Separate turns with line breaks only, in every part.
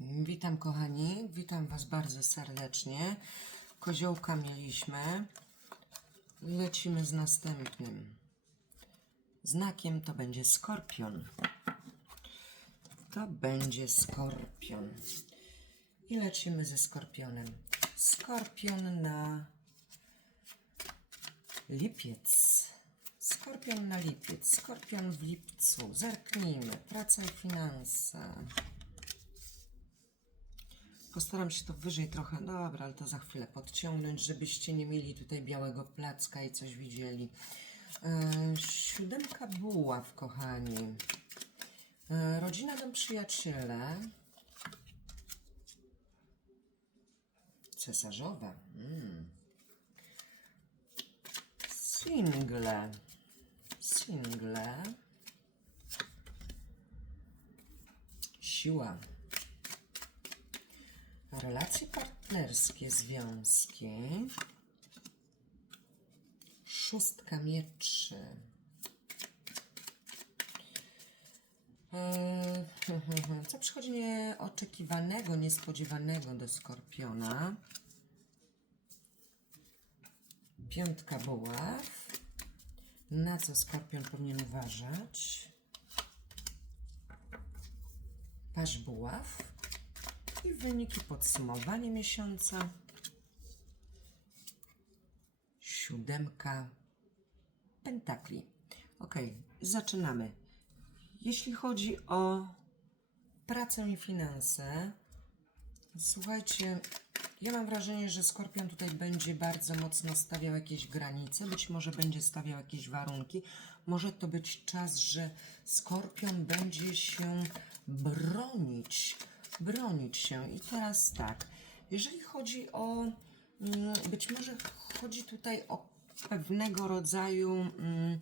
Witam kochani, witam Was bardzo serdecznie. Koziołka mieliśmy. Lecimy z następnym. Znakiem to będzie skorpion. To będzie skorpion. I lecimy ze skorpionem. Skorpion na lipiec. Skorpion na lipiec. Skorpion w lipcu. Zerknijmy. Praca i finanse. Postaram się to wyżej trochę, dobra, ale to za chwilę podciągnąć, żebyście nie mieli tutaj białego placka i coś widzieli. E, siódemka buław, kochani. E, rodzina dom przyjaciele. Cesarzowa. Mm. Single. Single. Siła. Relacje partnerskie, związki. Szóstka mieczy. Eee, Co przychodzi nieoczekiwanego, niespodziewanego do skorpiona? Piątka buław. Na co skorpion powinien uważać? Paź buław. I wyniki podsumowanie miesiąca. Siódemka pentakli. Ok, zaczynamy. Jeśli chodzi o pracę i finanse, słuchajcie, ja mam wrażenie, że Skorpion tutaj będzie bardzo mocno stawiał jakieś granice, być może będzie stawiał jakieś warunki. Może to być czas, że Skorpion będzie się bronić, bronić się. I teraz tak, jeżeli chodzi o, mm, być może chodzi tutaj o pewnego rodzaju. mm,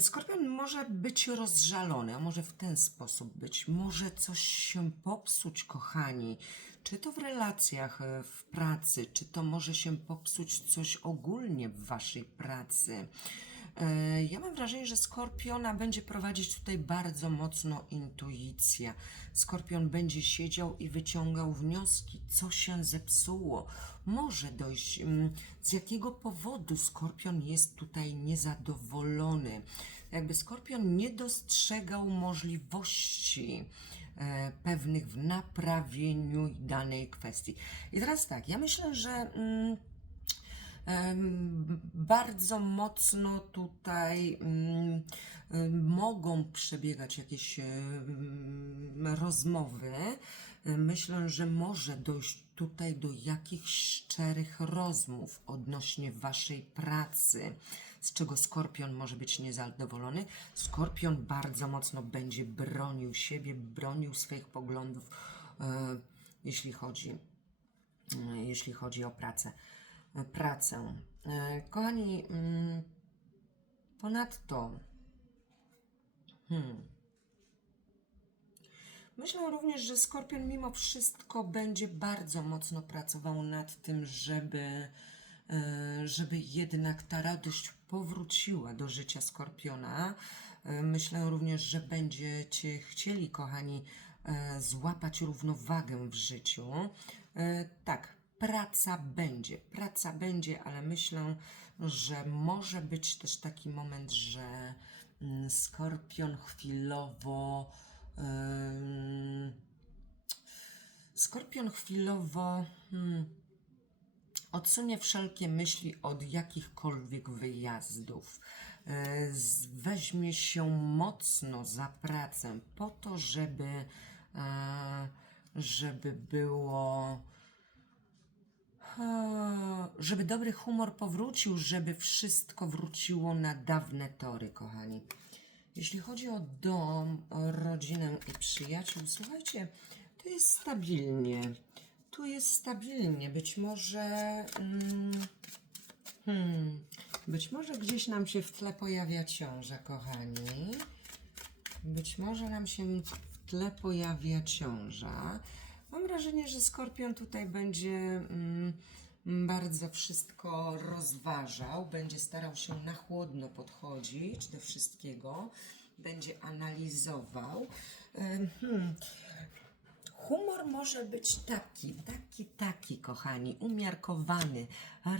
Skorpion może być rozżalony, a może w ten sposób być. Może coś się popsuć, kochani. Czy to w relacjach, e, w pracy, czy to może się popsuć coś ogólnie w waszej pracy. E, Ja mam wrażenie, że Skorpiona będzie prowadzić tutaj bardzo mocno intuicja. Skorpion będzie siedział i wyciągał wnioski, co się zepsuło. Może dojść, mm, z jakiego powodu Skorpion jest tutaj niezadowolony. Jakby Skorpion nie dostrzegał możliwości e, pewnych w naprawieniu danej kwestii. I teraz tak, ja myślę, że. Mm, bardzo mocno tutaj mm, em, mogą przebiegać jakieś em, rozmowy. E, Myślę, że może dojść tutaj do jakichś szczerych rozmów odnośnie waszej pracy, z czego Skorpion może być niezadowolony. Skorpion bardzo mocno będzie bronił siebie, bronił swoich poglądów, jeśli chodzi, jeśli chodzi o pracę pracę. E, Kochani, mm, ponadto hmm, myślę również, że Skorpion mimo wszystko będzie bardzo mocno pracował nad tym, żeby, e, żeby jednak ta radość powróciła do życia Skorpiona. E, Myślę również, że będziecie chcieli, kochani, e, złapać równowagę w życiu. E, Tak, praca będzie, praca będzie, ale myślę, że może być też taki moment, że mm, skorpion chwilowo. ym, skorpion chwilowo hmm, odsunie wszelkie myśli od jakichkolwiek wyjazdów. Z- Weźmie się mocno za pracę po to, żeby, e, żeby było żeby dobry humor powrócił, żeby wszystko wróciło na dawne tory, kochani. Jeśli chodzi o dom, o rodzinę i przyjaciół, słuchajcie, to jest stabilnie. Tu jest stabilnie. Być może. Mm, hmm, być może gdzieś nam się w tle pojawia ciąża, kochani. Być może nam się w tle pojawia ciąża. Mam wrażenie, że Skorpion tutaj będzie mm, bardzo wszystko rozważał, będzie starał się na chłodno podchodzić do wszystkiego, będzie analizował. Hmm. Humor może być taki, taki, taki, kochani, umiarkowany.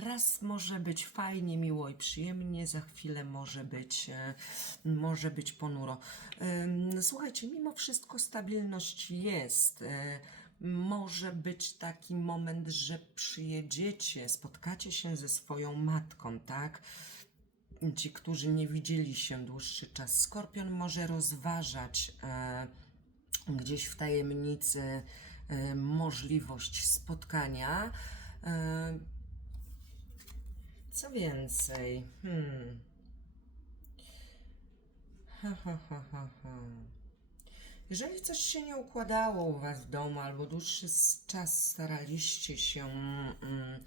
Raz może być fajnie, miło i przyjemnie, za chwilę może być, e, może być ponuro. Słuchajcie, mimo wszystko stabilność jest. Może być taki moment, że przyjedziecie, spotkacie się ze swoją matką, tak? Ci, którzy nie widzieli się dłuższy czas. Skorpion może rozważać e, gdzieś w tajemnicy e, możliwość spotkania. E, co więcej? Hmm. Ha, ha, ha, ha, ha. Jeżeli coś się nie układało u Was w domu, albo dłuższy czas staraliście się, mm,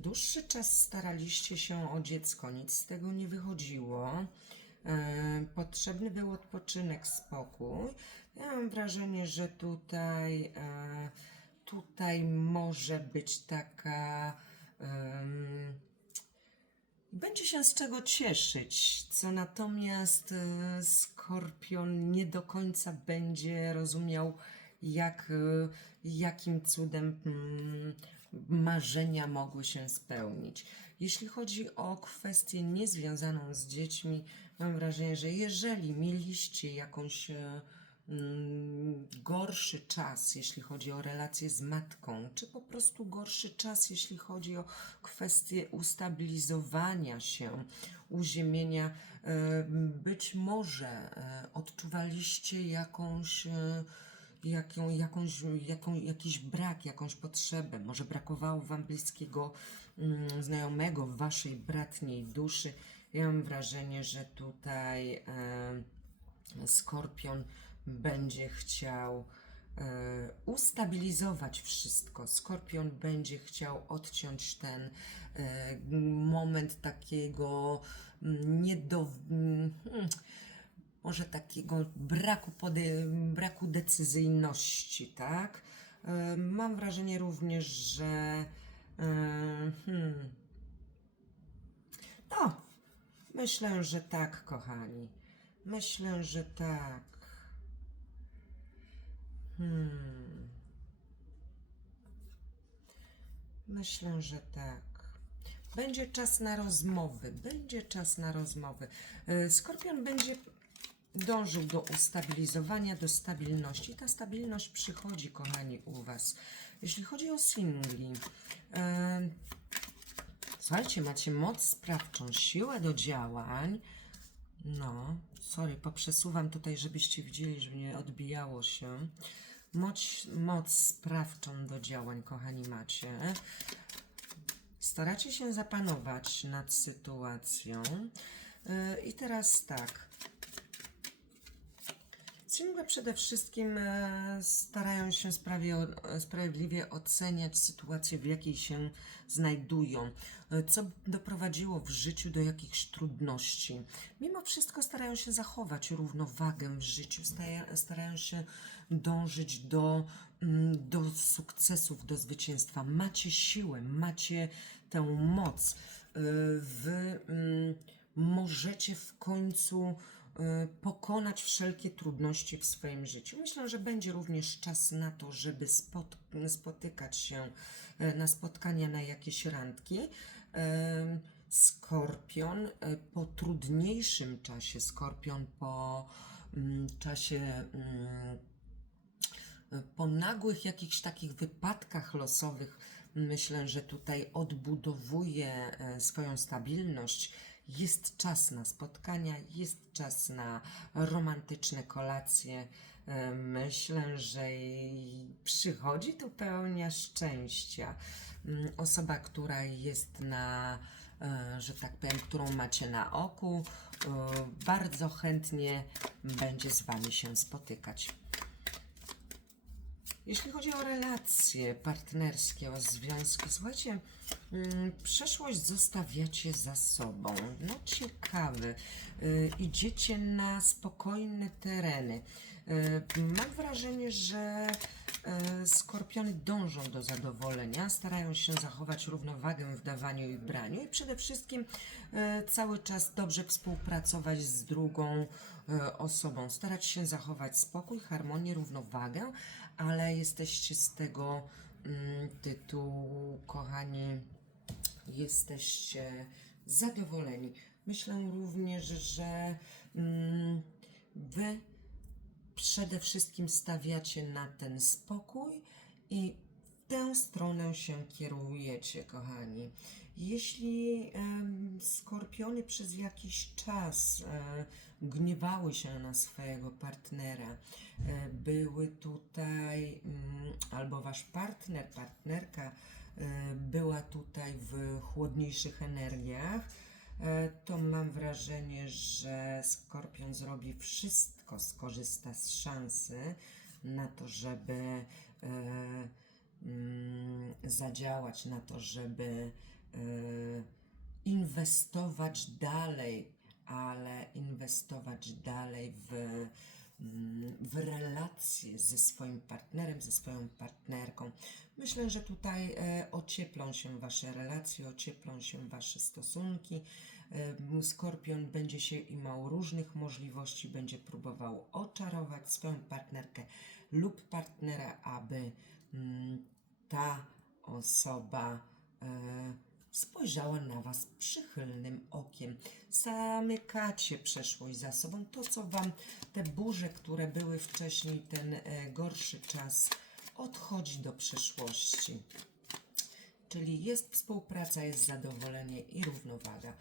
dłuższy czas staraliście się o dziecko, nic z tego nie wychodziło, e, potrzebny był odpoczynek, spokój. Ja mam wrażenie, że tutaj, e, tutaj może być taka. Będzie się z czego cieszyć, co natomiast e, Skorpion nie do końca będzie rozumiał, jak, e, jakim cudem mm, marzenia mogły się spełnić. Jeśli chodzi o kwestię niezwiązaną z dziećmi, mam wrażenie, że jeżeli mieliście jakąś mm, gorszy czas, jeśli chodzi o relacje z matką, czy po prostu gorszy czas, jeśli chodzi o kwestię ustabilizowania się, uziemienia, e, być może e, odczuwaliście jakąś e, jaką, jakąś, jaką, jakiś brak, jakąś potrzebę. Może brakowało Wam bliskiego mm, znajomego w Waszej bratniej duszy. Ja mam wrażenie, że tutaj e, Skorpion będzie chciał e, ustabilizować wszystko. Skorpion będzie chciał odciąć ten e, moment takiego mm, niedo... mm, hmm, może takiego braku, pode, braku decyzyjności, tak? E, Mam wrażenie również, że. Hmm, no, myślę, że tak, kochani. Myślę, że tak. Hmm. Myślę, że tak. Będzie czas na rozmowy. Będzie czas na rozmowy. E, Skorpion będzie dążył do ustabilizowania, do stabilności. Ta stabilność przychodzi, kochani, u Was. Jeśli chodzi o singli, e, słuchajcie, macie moc sprawczą, siłę do działań. No, sorry, poprzesuwam tutaj, żebyście widzieli, żeby nie odbijało się. Moc, moc sprawczą do działań, kochani, macie. Staracie się zapanować nad sytuacją. E, I teraz tak. Single przede wszystkim e, starają się sprawie, sprawiedliwie oceniać sytuację, w jakiej się znajdują, e, co doprowadziło w życiu do jakichś trudności. Mimo wszystko starają się zachować równowagę w życiu, starają się dążyć do, mm, do sukcesów, do zwycięstwa. Macie siłę, macie tę moc. E, Wy mm, możecie w końcu pokonać wszelkie trudności w swoim życiu. Myślę, że będzie również czas na to, żeby spot, spotykać się y, na spotkania, na jakieś randki. Y, Skorpion y, po trudniejszym czasie, skorpion po mm, czasie mm, po nagłych jakichś takich wypadkach losowych, myślę, że tutaj odbudowuje swoją stabilność. Jest czas na spotkania, jest czas na romantyczne kolacje. Myślę, że przychodzi tu pełnia szczęścia. Osoba, która jest na, że tak powiem, którą macie na oku, bardzo chętnie będzie z Wami się spotykać. Jeśli chodzi o relacje partnerskie, o związki, słuchajcie, mm, przeszłość zostawiacie za sobą. No ciekawe. Y, idziecie na spokojne tereny. Y, mam wrażenie, że y, skorpiony dążą do zadowolenia, starają się zachować równowagę w dawaniu i braniu i przede wszystkim y, cały czas dobrze współpracować z drugą osobą, starać się zachować spokój, harmonię, równowagę, ale jesteście z tego mm, tytułu, kochani, jesteście zadowoleni. Myślę również, że mm, wy przede wszystkim stawiacie na ten spokój i w tę stronę się kierujecie, kochani. Jeśli skorpiony przez jakiś czas e, gniewały się na swojego partnera, e, były tutaj, mm, albo wasz partner, partnerka e, była tutaj w chłodniejszych energiach, e, to mam wrażenie, że Skorpion zrobi wszystko, skorzysta z szansy na to, żeby e, mm, zadziałać, na to, żeby inwestować dalej, ale inwestować dalej w, w relacje ze swoim partnerem, ze swoją partnerką. Myślę, że tutaj e, ocieplą się Wasze relacje, ocieplą się Wasze stosunki. E, Skorpion będzie się imał różnych możliwości, będzie próbował oczarować swoją partnerkę lub partnera, aby mm, ta osoba e, spojrzała na Was przychylnym okiem. Zamykacie przeszłość za sobą. To, co Wam, te burze, które były wcześniej, ten e, gorszy czas, odchodzi do przeszłości. Czyli jest współpraca, jest zadowolenie i równowaga.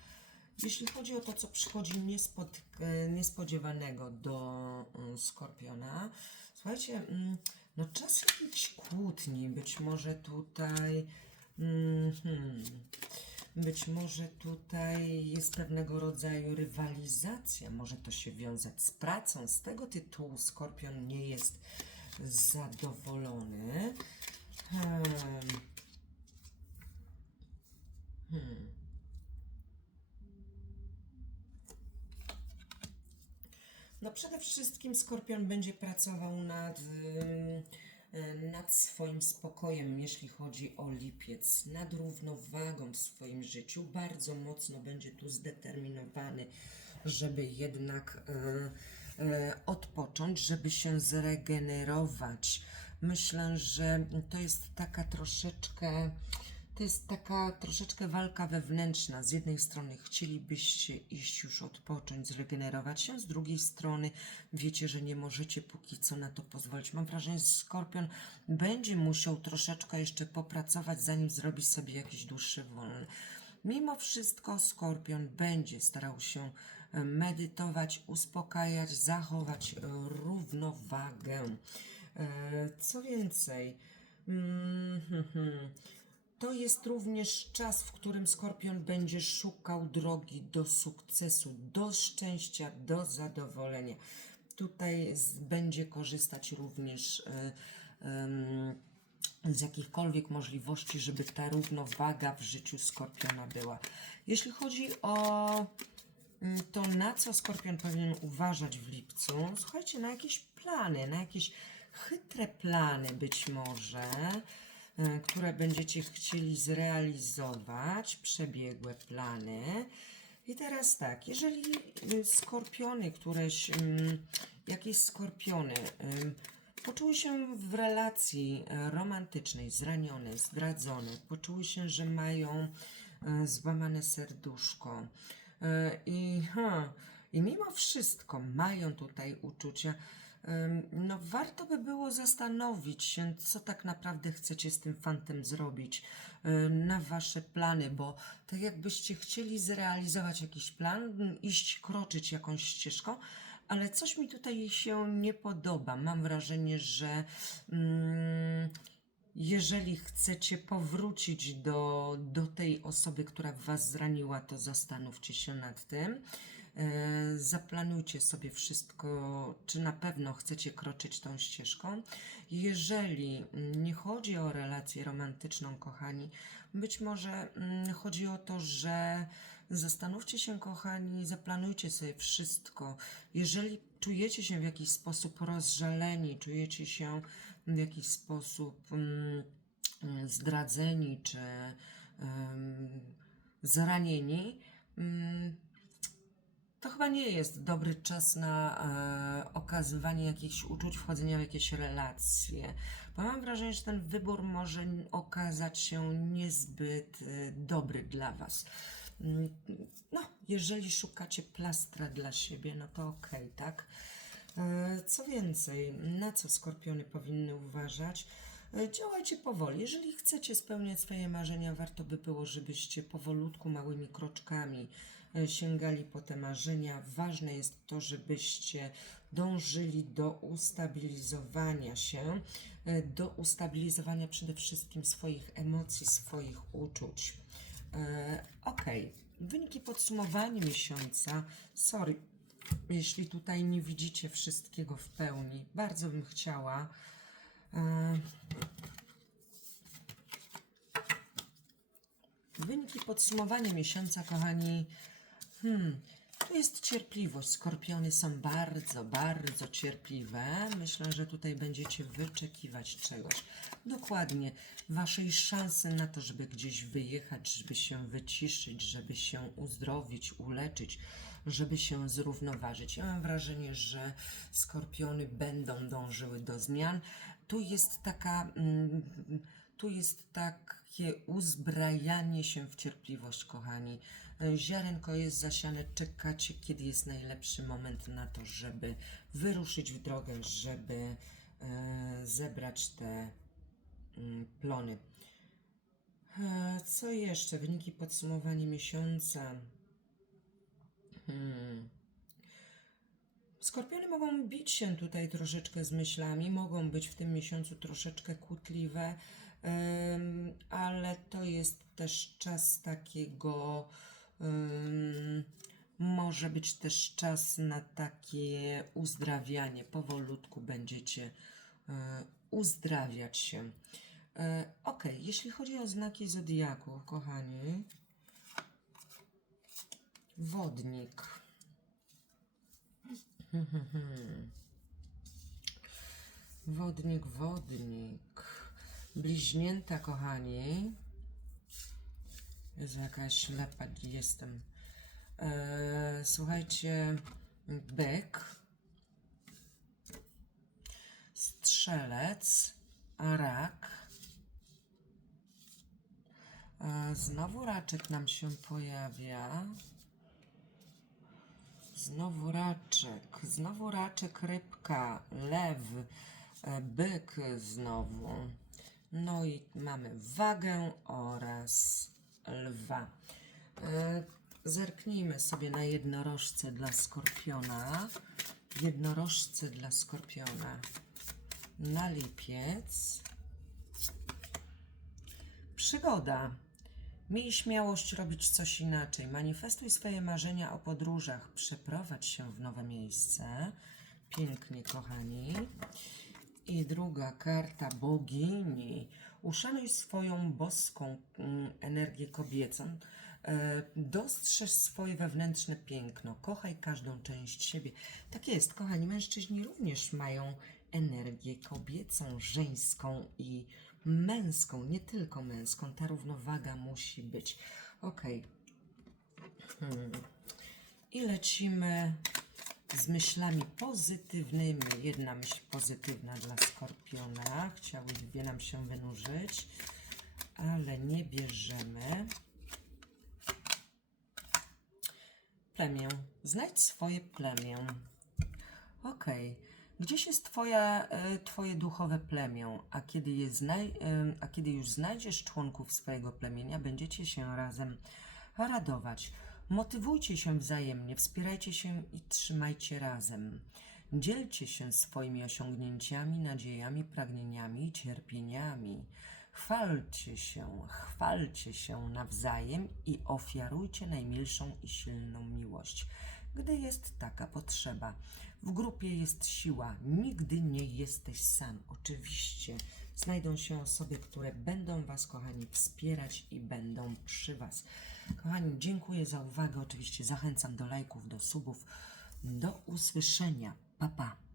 Jeśli chodzi o to, co przychodzi niespod, e, niespodziewanego do mm, Skorpiona, słuchajcie, mm, no czas jakichś kłótni, być może tutaj, mm, hmm, być może tutaj jest pewnego rodzaju rywalizacja, może to się wiązać z pracą. Z tego tytułu Skorpion nie jest zadowolony. Hmm. Hmm. No przede wszystkim Skorpion będzie pracował nad, ym, y, nad swoim spokojem, jeśli chodzi o lipiec, nad równowagą w swoim życiu. Bardzo mocno będzie tu zdeterminowany, żeby jednak y, y, odpocząć, żeby się zregenerować. Myślę, że to jest taka troszeczkę to jest taka troszeczkę walka wewnętrzna. Z jednej strony chcielibyście iść już odpocząć, zregenerować się, z drugiej strony wiecie, że nie możecie póki co na to pozwolić. Mam wrażenie, że Skorpion będzie musiał troszeczkę jeszcze popracować, zanim zrobi sobie jakiś dłuższy wolny. Mimo wszystko Skorpion będzie starał się e, medytować, uspokajać, zachować e, równowagę. E, Co więcej, mm, hmm, hmm. To jest również czas, w którym Skorpion będzie szukał drogi do sukcesu, do szczęścia, do zadowolenia. Tutaj będzie korzystać również em, z jakichkolwiek możliwości, żeby ta równowaga w życiu Skorpiona była. Jeśli chodzi o to, na co Skorpion powinien uważać w lipcu, słuchajcie, na jakieś plany, na jakieś chytre plany być może które będziecie chcieli zrealizować, przebiegłe plany. I teraz tak, jeżeli y, skorpiony, któreś, jakieś skorpiony poczuły się w relacji e, romantycznej, zranione, zdradzone, poczuły się, że mają e, złamane serduszko e, i, i mimo wszystko mają tutaj uczucia, No, warto by było zastanowić się, co tak naprawdę chcecie z tym fantem zrobić na wasze plany, bo tak jakbyście chcieli zrealizować jakiś plan, iść, kroczyć jakąś ścieżką, ale coś mi tutaj się nie podoba. Mam wrażenie, że mm, jeżeli chcecie powrócić do, do tej osoby, która was zraniła, to zastanówcie się nad tym. E, Zaplanujcie sobie wszystko, czy na pewno chcecie kroczyć tą ścieżką. Jeżeli mm, nie chodzi o relację romantyczną, kochani, być może mm, chodzi o to, że zastanówcie się, kochani, zaplanujcie sobie wszystko. Jeżeli czujecie się w jakiś sposób rozżaleni, czujecie się w jakiś sposób mm, zdradzeni czy zranieni, to chyba nie jest dobry czas na e, okazywanie jakichś uczuć, wchodzenia w jakieś relacje. Bo mam wrażenie, że ten wybór może okazać się niezbyt e, dobry dla Was. Mm, No, jeżeli szukacie plastra dla siebie, no to okej, tak? E, Co więcej, na co skorpiony powinny uważać? E, Działajcie powoli. Jeżeli chcecie spełniać swoje marzenia, warto by było, żebyście powolutku, małymi kroczkami sięgali po te marzenia. Ważne jest to, żebyście dążyli do ustabilizowania się, e, do ustabilizowania przede wszystkim swoich emocji, swoich uczuć. E, Okej, wyniki podsumowania miesiąca. Sorry, jeśli tutaj nie widzicie wszystkiego w pełni. Bardzo bym chciała. E, Wyniki podsumowania miesiąca, kochani. Hmm, tu jest cierpliwość. Skorpiony są bardzo, bardzo cierpliwe. Myślę, że tutaj będziecie wyczekiwać czegoś. Dokładnie. Waszej szansy na to, żeby gdzieś wyjechać, żeby się wyciszyć, żeby się uzdrowić, uleczyć, żeby się zrównoważyć. Ja mam wrażenie, że skorpiony będą dążyły do zmian. Tu jest taka. Mm, tu jest takie uzbrajanie się w cierpliwość, kochani. Ziarenko jest zasiane, czekacie, kiedy jest najlepszy moment na to, żeby wyruszyć w drogę, żeby e, zebrać te mm, plony. E, co jeszcze? Wyniki podsumowania miesiąca. Hmm. Skorpiony mogą bić się tutaj troszeczkę z myślami, mogą być w tym miesiącu troszeczkę kłótliwe, ale to jest też czas takiego. Może być też czas na takie uzdrawianie. Powolutku będziecie e, uzdrawiać się. E, ok, jeśli chodzi o znaki zodiaku, kochani, wodnik. Wodnik, wodnik. Bliźnięta, kochani. Jezu, jakaś ślepa jestem. E, słuchajcie, byk, strzelec, rak. E, znowu raczek nam się pojawia. Znowu raczek, znowu raczek, rybka, lew, e, byk znowu. No i mamy wagę oraz lwa. E, Zerknijmy sobie na jednorożce dla skorpiona. Jednorożce dla skorpiona na lipiec. Przygoda. Miej śmiałość robić coś inaczej. Manifestuj swoje marzenia o podróżach. Przeprowadź się w nowe miejsce. Pięknie, kochani. I druga karta bogini. Uszanuj swoją boską mm, energię kobiecą. E, Dostrzeż swoje wewnętrzne piękno. Kochaj każdą część siebie. Tak jest, kochani, mężczyźni również mają energię kobiecą, żeńską i męską, nie tylko męską. Ta równowaga musi być. Okej. Hmm. I lecimy z myślami pozytywnymi. Jedna myśl pozytywna dla skorpiona. Chciały dwie nam się wynurzyć, ale nie bierzemy. Plemię. Znajdź swoje plemię. Okej. Gdzieś jest twoja, e, twoje duchowe plemię, a kiedy, je znaj, em, a kiedy już znajdziesz członków swojego plemienia, będziecie się razem radować. Motywujcie się wzajemnie, wspierajcie się i trzymajcie razem. Dzielcie się swoimi osiągnięciami, nadziejami, pragnieniami i cierpieniami. Chwalcie się, chwalcie się nawzajem i ofiarujcie najmilszą i silną miłość, gdy jest taka potrzeba. W grupie jest siła, nigdy nie jesteś sam. Oczywiście znajdą się osoby, które będą Was, kochani, wspierać i będą przy Was. Kochani, dziękuję za uwagę. Oczywiście zachęcam do lajków, do subów. Do usłyszenia. Pa, pa.